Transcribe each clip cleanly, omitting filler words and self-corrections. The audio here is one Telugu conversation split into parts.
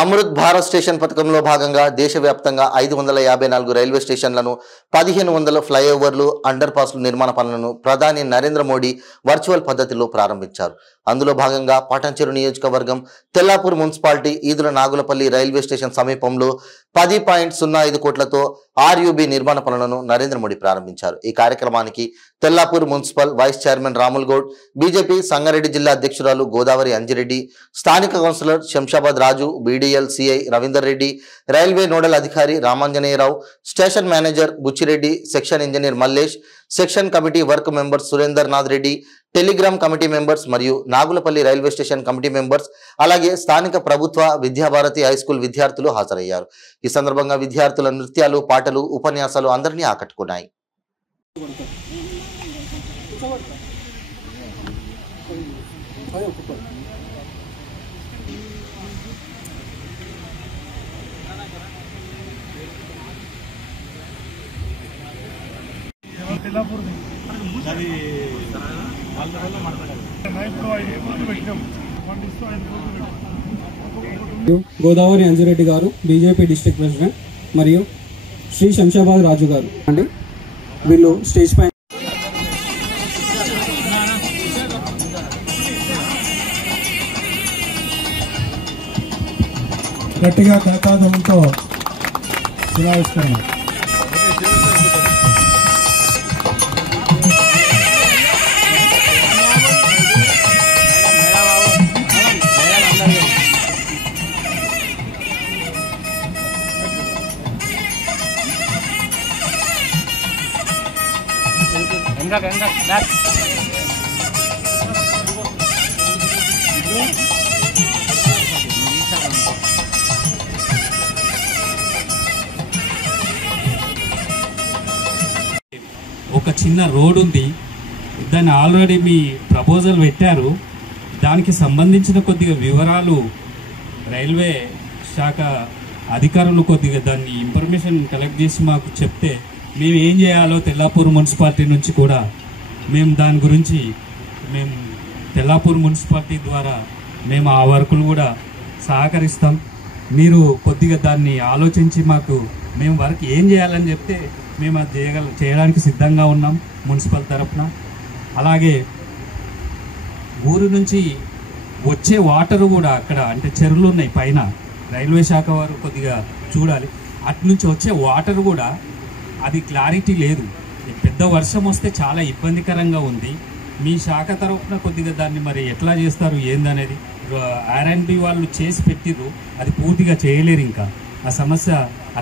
అమృత్ భారత్ స్టేషన్ పథకంలో భాగంగా దేశవ్యాప్తంగా 554 రైల్వే స్టేషన్లను 1500 ఫ్లైఓవర్లు అండర్ పాస్ల నిర్మాణ పనులను ప్రధాని నరేంద్ర మోడీ వర్చువల్ పద్ధతిలో ప్రారంభించారు. అందులో భాగంగా పటాన్చెరు నియోజకవర్గం Tellapur municipality Edula Nagulapalli railway station సమీపంలో 10.05 కోట్లతో ఆర్యూబీ నిర్మాణ పనులను నరేంద్ర మోడీ ప్రారంభించారు. ఈ కార్యక్రమానికి Tellapur municipal vice chairman Ramul Goud, BJP Sangareddy జిల్లా అధ్యక్షురాలు గోదావరి అంజిరెడ్డి, స్థానిక councillor Shamshabad Raju, BDL CI Ravinder Reddy, railway nodal అధికారి Ramanjaneya Rao, station manager Buchireddy, section engineer Mallesh, section committee work member Surender Nath Reddy, telegram committee members మరియు Nagulapalli railway station committee members, అలాగే స్థానిక ప్రభుత్వ విద్యాభారతి హైస్కూల్ విద్యార్థులు హాజరయ్యారు. ఈ సందర్భంగా విద్యార్థుల నృత్యాలు, పాటలు, ఉపన్యాసాలు అందరినీ ఆకట్టుకున్నాయి. గోదావరి అంజిరెడ్డి గారు బీజేపీ డిస్ట్రిక్ట్ ప్రెసిడెంట్ మరియు శ్రీ శంషాబాద్ రాజు గారు అండి వీళ్ళు స్టేజ్ పైన గట్టిగా కరతాళంతో శిలావిష్కరణ. ఒక చిన్న రోడ్ ఉంది, దాన్ని ఆల్రెడీ మీ ప్రపోజల్ పెట్టారు. దానికి సంబంధించిన కొద్దిగా వివరాలు రైల్వే శాఖ అధికారులు కొద్దిగా దాన్ని ఇన్ఫర్మేషన్ కలెక్ట్ చేసి మాకు చెప్తే మేము ఏం చేయాలో తెల్లాపూర్ మున్సిపాలిటీ నుంచి కూడా మేము దాని గురించి మేము తెల్లాపూర్ మున్సిపాలిటీ ద్వారా మేము ఆ వర్కులు కూడా సహకరిస్తాం. మీరు కొద్దిగా దాన్ని ఆలోచించి మాకు మేము వర్క్ ఏం చేయాలని చెప్తే మేము అది చేయడానికి సిద్ధంగా ఉన్నాం మున్సిపల్ తరఫున. అలాగే ఊరు నుంచి వచ్చే వాటర్ కూడా అక్కడ అంటే చెరువులు ఉన్నాయి పైన, రైల్వే శాఖ వారు కొద్దిగా చూడాలి. అటు నుంచి వచ్చే వాటర్ కూడా అది క్లారిటీ లేదు. పెద్ద వర్షం వస్తే చాలా ఇబ్బందికరంగా ఉంది. మీ శాఖ తరఫున కొద్దిగా దాన్ని మరి ఎట్లా చేస్తారు ఏందనేది R&B వాళ్ళు చేసి పెట్టిర్రు, అది పూర్తిగా చేయలేరు. ఇంకా ఆ సమస్య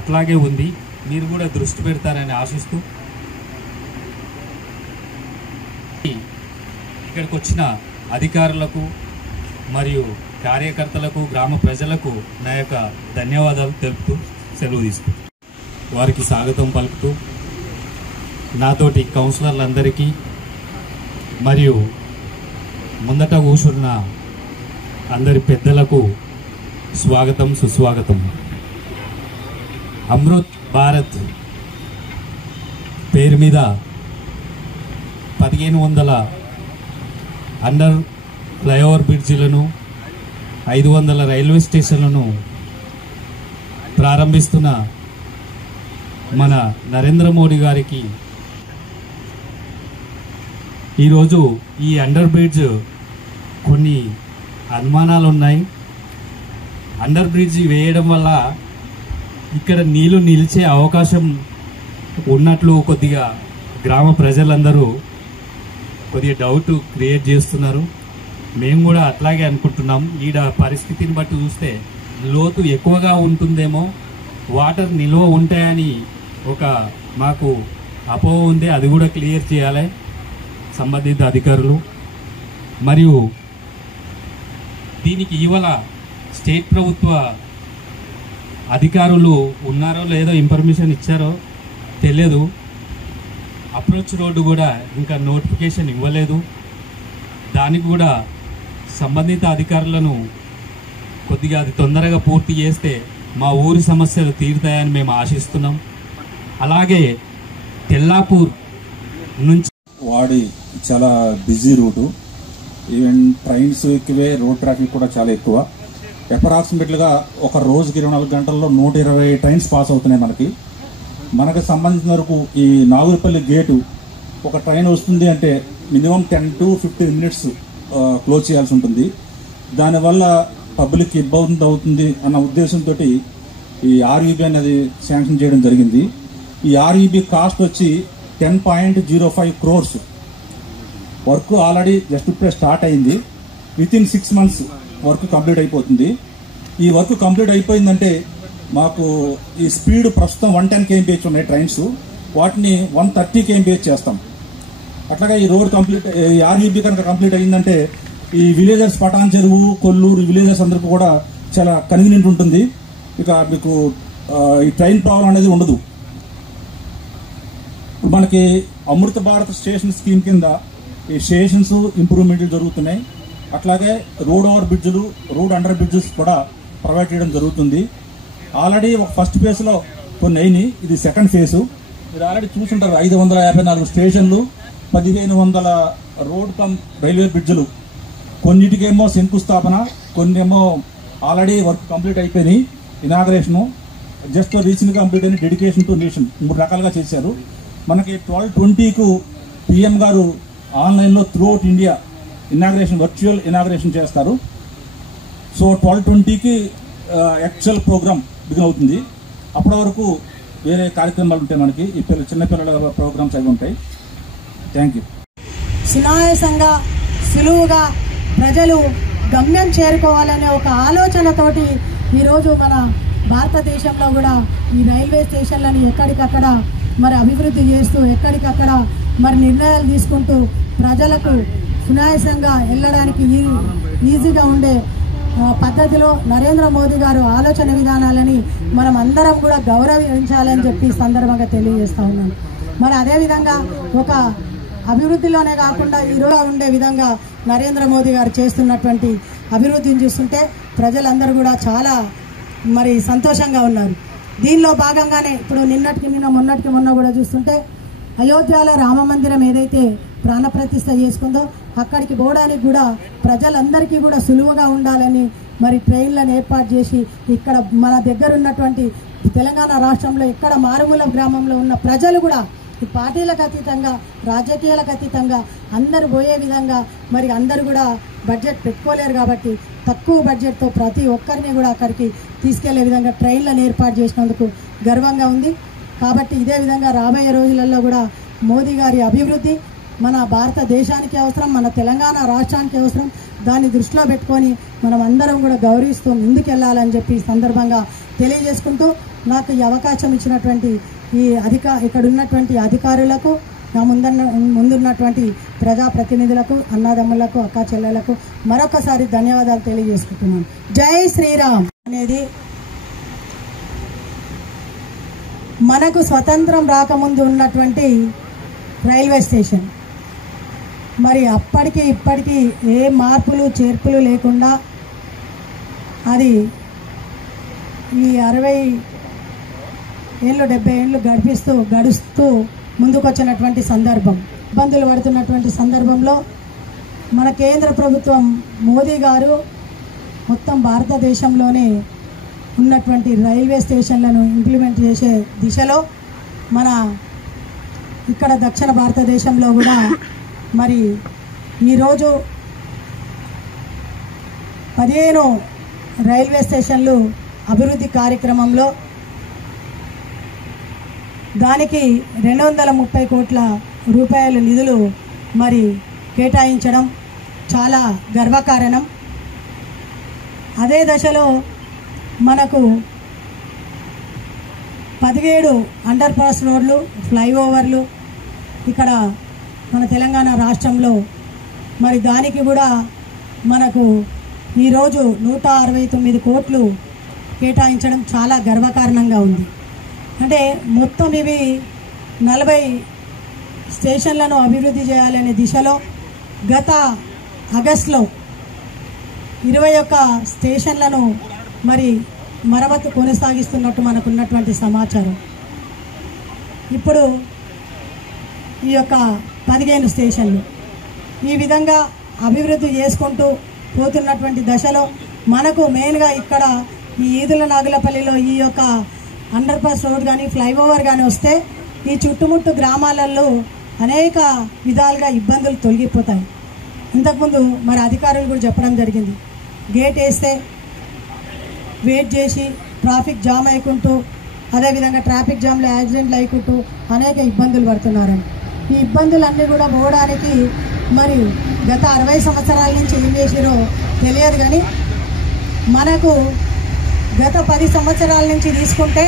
అట్లాగే ఉంది. మీరు కూడా దృష్టి పెడతారని ఆశిస్తూ ఇక్కడికి వచ్చిన అధికారులకు మరియు కార్యకర్తలకు, గ్రామ ప్రజలకు నా యొక్క ధన్యవాదాలు తెలుపుతూ సెలవు తీసుకుంటూ వారికి స్వాగతం పలుకుతూ నాతోటి కౌన్సిలర్లందరికీ మరియు ముందట కూర్చున్న అందరి పెద్దలకు స్వాగతం, సుస్వాగతం. అమృత్ భారత్ పేరు మీద 1500 అండర్ ఫ్లైఓవర్ బ్రిడ్జిలను, 500 రైల్వే స్టేషన్లను ప్రారంభిస్తున్న మన నరేంద్ర మోడీ గారికి ఈరోజు ఈ అండర్ బ్రిడ్జ్ కొన్ని అనుమానాలు ఉన్నాయి. అండర్ బ్రిడ్జ్ వేయడం వల్ల ఇక్కడ నీళ్లు నిలిచే అవకాశం ఉన్నట్లు కొద్దిగా గ్రామ ప్రజలందరూ కొద్దిగా డౌట్ క్రియేట్ చేస్తున్నారు. మేము కూడా అట్లాగే అనుకుంటున్నాం. ఈడ పరిస్థితిని బట్టి చూస్తే లోతు ఎక్కువగా ఉంటుందేమో, వాటర్ నిల్వ ఉంటాయని ఒక మాకు అపోహ ఉంది. అది కూడా క్లియర్ చేయాలి సంబంధిత అధికారులు. మరియు దీనికి ఇవాళ స్టేట్ ప్రభుత్వ అధికారులు ఉన్నారో లేదో ఇన్ఫర్మేషన్ ఇచ్చారో తెలియదు. అప్రోచ్ రోడ్డు కూడా ఇంకా నోటిఫికేషన్ ఇవ్వలేదు. దానికి కూడా సంబంధిత అధికారులను కొద్దిగా అది తొందరగా పూర్తి చేస్తే మా ఊరి సమస్యలు తీరుతాయని మేము ఆశిస్తున్నాం. అలాగే తెల్లాపూర్ నుంచి వాడి చాలా బిజీ రూటు, ఈవెన్ ట్రైన్స్ ఎక్కువే, రోడ్ ట్రాఫిక్ కూడా చాలా ఎక్కువ. అప్రాక్సిమేట్లీగా ఒక రోజుకి 24 గంటల్లో 120 ట్రైన్స్ పాస్ అవుతున్నాయి. మనకు సంబంధించిన వరకు ఈ నాగులపల్లి గేటు ఒక ట్రైన్ వస్తుంది అంటే మినిమం 10 to 15 minutes క్లోజ్ చేయాల్సి ఉంటుంది. దానివల్ల పబ్లిక్ ఇబ్బంది అవుతుంది అన్న ఉద్దేశంతో ఈ ఆర్ఈబీ అనేది శాంక్షన్ చేయడం జరిగింది. ఈ ఆర్ఈబీ కాస్ట్ వచ్చి 10.05 crores. వర్క్ ఆల్రెడీ జస్ట్ ఇప్పుడే స్టార్ట్ అయింది. వితిన్ 6 months వర్క్ కంప్లీట్ అయిపోతుంది. ఈ వర్క్ కంప్లీట్ అయిపోయిందంటే మాకు ఈ స్పీడ్ ప్రస్తుతం 110 kmph ఉన్నాయి ట్రైన్స్, వాటిని 130 kmph చేస్తాం. అట్లాగే ఈ రోడ్ కంప్లీట్ ఈ ఆర్ఈబీ కనుక కంప్లీట్ అయిందంటే ఈ విలేజర్స్ పటాన్ చెరువు, కొల్లూరు విలేజర్స్ అందరికీ కూడా చాలా కన్వీనియంట్ ఉంటుంది. ఇక మీకు ఈ ట్రైన్ ప్రాబ్లం అనేది ఉండదు. మనకి అమృత భారత్ స్టేషన్ స్కీమ్ కింద ఈ స్టేషన్స్ ఇంప్రూవ్మెంట్లు జరుగుతున్నాయి. అట్లాగే రోడ్ ఓవర్ బ్రిడ్జ్లు, రోడ్ అండర్ బ్రిడ్జెస్ కూడా ప్రొవైడ్ చేయడం జరుగుతుంది. ఆల్రెడీ ఒక ఫస్ట్ ఫేజ్లో కొన్ని అయినాయి, ఇది సెకండ్ ఫేజు. మీరు ఆల్రెడీ చూసుంటారు 554 స్టేషన్లు, 1500 రోడ్ కమ్ రైల్వే బ్రిడ్జ్లు. కొన్నిటికేమో శంకుస్థాపన, కొన్నేమో ఆల్రెడీ వర్క్ కంప్లీట్ అయిపోయినాయి. ఇనాగరేషను జస్ట్ రీసెంట్ కంప్లీట్ అయిన డెడికేషన్ టు నేషన్ 3 రకాలుగా చేశారు. మనకి 12:20కు పిఎం గారు ఆన్లైన్లో throughout India inauguration, virtual inauguration చేస్తారు. సో 12:20కి యాక్చువల్ ప్రోగ్రామ్ బిగిన్ అవుతుంది. అప్పటి వరకు వేరే కార్యక్రమాలు ఉంటాయి. మనకి ఈ చిన్నపిల్లల ప్రోగ్రామ్స్ అవి ఉంటాయి. Thank you. సునాయాసంగా సులువుగా ప్రజలు గమ్యం చేరుకోవాలనే ఒక ఆలోచనతోటి ఈరోజు మన భారతదేశంలో కూడా ఈ రైల్వే స్టేషన్లను ఎక్కడికక్కడ మరి అభివృద్ధి చేస్తూ, ఎక్కడికక్కడ మరి నిర్ణయాలు తీసుకుంటూ ప్రజలకు సునాయాసంగా వెళ్ళడానికి ఈజీగా ఉండే పద్ధతిలో నరేంద్ర మోదీ గారు ఆలోచన విధానాలని మనం అందరం కూడా గౌరవించాలని చెప్పి సందర్భంగా తెలియజేస్తా ఉన్నాను. మరి అదేవిధంగా ఒక అభివృద్ధిలోనే కాకుండా ఈరోజు ఉండే విధంగా నరేంద్ర మోదీ గారు చేస్తున్నటువంటి అభివృద్ధిని చూస్తుంటే ప్రజలందరూ కూడా చాలా మరి సంతోషంగా ఉన్నారు. దీనిలో భాగంగానే ఇప్పుడు మొన్నటికి మొన్న కూడా చూస్తుంటే అయోధ్యలో రామ మందిరం ఏదైతే ప్రాణప్రతిష్ఠ చేసుకుందో అక్కడికి పోవడానికి కూడా ప్రజలందరికీ కూడా సులువుగా ఉండాలని మరి ట్రైన్లను ఏర్పాటు చేసి ఇక్కడ మన దగ్గర ఉన్నటువంటి తెలంగాణ రాష్ట్రంలో ఇక్కడ మారుమూల గ్రామంలో ఉన్న ప్రజలు కూడా ఈ పార్టీలకు అతీతంగా, రాజకీయాలకు అతీతంగా అందరూ పోయే విధంగా మరి అందరూ కూడా బడ్జెట్ పెట్టుకోలేరు కాబట్టి తక్కువ బడ్జెట్తో ప్రతి ఒక్కరిని కూడా అక్కడికి తీసుకెళ్లే విధంగా ట్రైన్లను ఏర్పాటు చేసినందుకు గర్వంగా ఉంది. కాబట్టి ఇదే విధంగా రాబోయే రోజులలో కూడా మోదీ గారి అభివృద్ధి మన భారతదేశానికి అవసరం, మన తెలంగాణ రాష్ట్రానికి అవసరం. దాన్ని దృష్టిలో పెట్టుకొని మనం అందరం కూడా గౌరవిస్తూ ముందుకెళ్లాలని చెప్పి సందర్భంగా తెలియజేసుకుంటూ నాకు ఈ అవకాశం ఇచ్చినటువంటి ఇక్కడ ఉన్నటువంటి అధికారులకు, నా ముందున్నటువంటి ప్రజాప్రతినిధులకు, అన్నదమ్ములకు, అక్కా చెల్లెలకు మరొకసారి ధన్యవాదాలు తెలియజేసుకుంటున్నాను. జై శ్రీరామ్ అనేది మనకు స్వతంత్రం రాకముందు ఉన్నటువంటి రైల్వే స్టేషన్. మరి అప్పటికి ఇప్పటికీ ఏ మార్పులు చేర్పులు లేకుండా అది ఈ 60 ఏళ్ళు 70 ఏళ్ళు గడుస్తూ ముందుకొచ్చినటువంటి సందర్భం, ఇబ్బందులు పడుతున్నటువంటి సందర్భంలో మన కేంద్ర ప్రభుత్వం మోదీ గారు మొత్తం భారతదేశంలోనే ఉన్నటువంటి రైల్వే స్టేషన్లను ఇంప్లిమెంట్ చేసే దిశలో మన ఇక్కడ దక్షిణ భారతదేశంలో కూడా మరి ఈరోజు 15 రైల్వే స్టేషన్లు అభివృద్ధి కార్యక్రమంలో దానికి 230 కోట్ల రూపాయల నిధులు మరి కేటాయించడం చాలా గర్వకారణం. అదే దశలో మనకు 17 అండర్ పాస్ రోడ్లు, ఫ్లైఓవర్లు ఇక్కడ మన తెలంగాణ రాష్ట్రంలో మరి దానికి కూడా మనకు ఈరోజు 169 కోట్లు కేటాయించడం చాలా గర్వకారణంగా ఉంది. అంటే మొత్తం ఇవి 40 స్టేషన్లను అభివృద్ధి చేయాలనే దిశలో గత ఆగస్టులో 21 స్టేషన్లను మరి మరమ్మతు కొనసాగిస్తున్నట్టు మనకున్నటువంటి సమాచారం. ఇప్పుడు ఈ యొక్క 15 స్టేషన్లు ఈ విధంగా అభివృద్ధి చేసుకుంటూ పోతున్నటువంటి దశలో మనకు మెయిన్గా ఇక్కడ ఈ ఈదుల నాగులపల్లిలో ఈ యొక్క అండర్ పాస్ రోడ్ కానీ ఫ్లైఓవర్ కానీ వస్తే ఈ చుట్టుముట్టు గ్రామాలలో అనేక విధాలుగా ఇబ్బందులు తొలగిపోతాయి. ఇంతకుముందు మరి అధికారులు కూడా చెప్పడం జరిగింది, గేట్ వేస్తే వెయిట్ చేసి ట్రాఫిక్ జామ్ అయ్యుకుంటూ అదేవిధంగా ట్రాఫిక్ జామ్లో యాక్సిడెంట్లు అయ్యుకుంటూ అనేక ఇబ్బందులు పడుతున్నారని. ఈ ఇబ్బందులన్నీ కూడా పోవడానికి మరి గత 60 సంవత్సరాల నుంచి ఏం చేసిరో తెలియదు, కానీ మనకు గత 10 సంవత్సరాల నుంచి తీసుకుంటే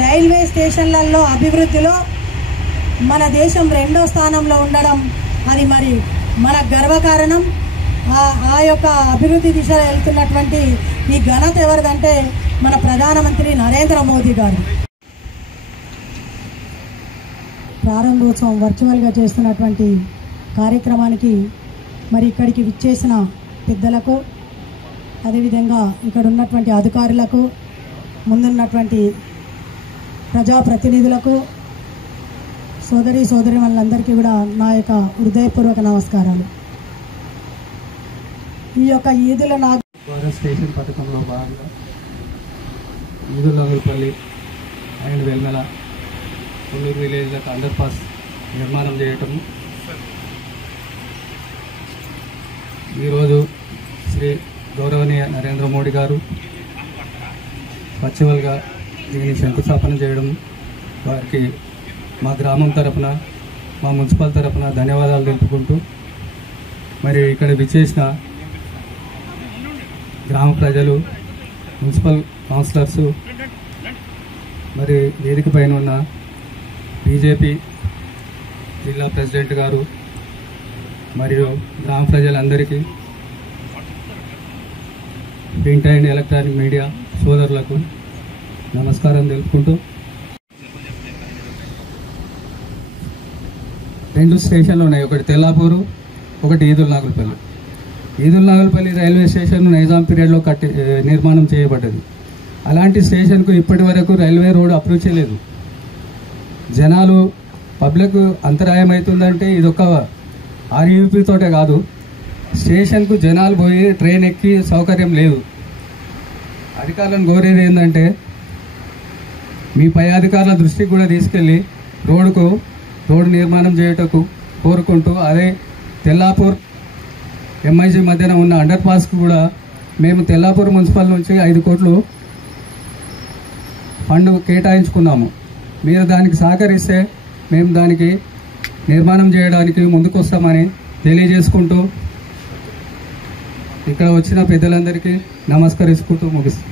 రైల్వే స్టేషన్లలో అభివృద్ధిలో మన దేశం 2వ స్థానంలో ఉండడం అది మరి మన గర్వకారణం. ఆ యొక్క అభివృద్ధి దిశలో వెళ్తున్నటువంటి ఈ ఘనత ఎవరిదంటే మన ప్రధానమంత్రి నరేంద్ర మోదీ గారు. ప్రారంభోత్సవం వర్చువల్గా చేస్తున్నటువంటి కార్యక్రమానికి మరి ఇక్కడికి విచ్చేసిన పెద్దలకు, అదేవిధంగా ఇక్కడ ఉన్నటువంటి అధికారులకు, ముందున్నటువంటి ప్రజాప్రతినిధులకు, సోదరీమణులందరికీ కూడా నా యొక్క హృదయపూర్వక నమస్కారాలు. ఈ యొక్క ఈదుల స్టేషన్ పథకంలో భాగంగా ఈదుల నాగులపల్లి అండ్ వెల్మెల కొల్లూరు విలేజ్లకు అండర్ పాస్ నిర్మాణం చేయటం ఈరోజు శ్రీ గౌరవనీయ నరేంద్ర మోడీ గారు వర్చువల్గా దీన్ని శంకుస్థాపన చేయడం వారికి మా గ్రామం తరపున, మా మున్సిపల్ తరపున ధన్యవాదాలు తెలుపుకుంటూ, మరి ఇక్కడ విచ్చేసిన గ్రామ ప్రజలు, మున్సిపల్ కౌన్సిలర్సు, మరి వేదిక పైన ఉన్న బీజేపీ జిల్లా ప్రెసిడెంట్ గారు మరియు గ్రామ ప్రజలందరికీ, ప్రింట్ అండ్ ఎలక్ట్రానిక్ మీడియా సోదరులకు నమస్కారం తెలుపుకుంటూ, 2 స్టేషన్లు ఉన్నాయి, ఒకటి తెల్లాపూరు, ఒకటి ఈదుల నాగులపల్లి. ఈదుల నాగులపల్లి రైల్వే స్టేషన్ నైజాం పీరియడ్లో నిర్మాణం చేయబడ్డది. అలాంటి స్టేషన్కు ఇప్పటి వరకు రైల్వే రోడ్ అప్రూవ్ చేయలేదు. జనాలు పబ్లిక్ అంతరాయం అవుతుందంటే ఇదొక ఆర్యూపీతోటే కాదు, స్టేషన్కు జనాలు పోయి ట్రైన్ ఎక్కి సౌకర్యం లేదు. అధికారులను కోరేది ఏంటంటే మీ పై అధికారుల దృష్టికి కూడా తీసుకెళ్ళి రోడ్డు నిర్మాణం చేయటకు కోరుకుంటూ, అదే తెల్లాపూర్ ఎంఐజీ మధ్యన ఉన్న అండర్ పాస్కు కూడా మేము తెల్లాపూర్ మున్సిపల్ నుంచి 5 కోట్లు ఫండ్ కేటాయించుకున్నాము. మీరు దానికి సహకరిస్తే మేము దానికి నిర్మాణం చేయడానికి ముందుకు వస్తామని తెలియజేసుకుంటూ ఇక్కడ వచ్చిన పెద్దలందరికీ నమస్కరించుకుంటూ ముగిస్తాం.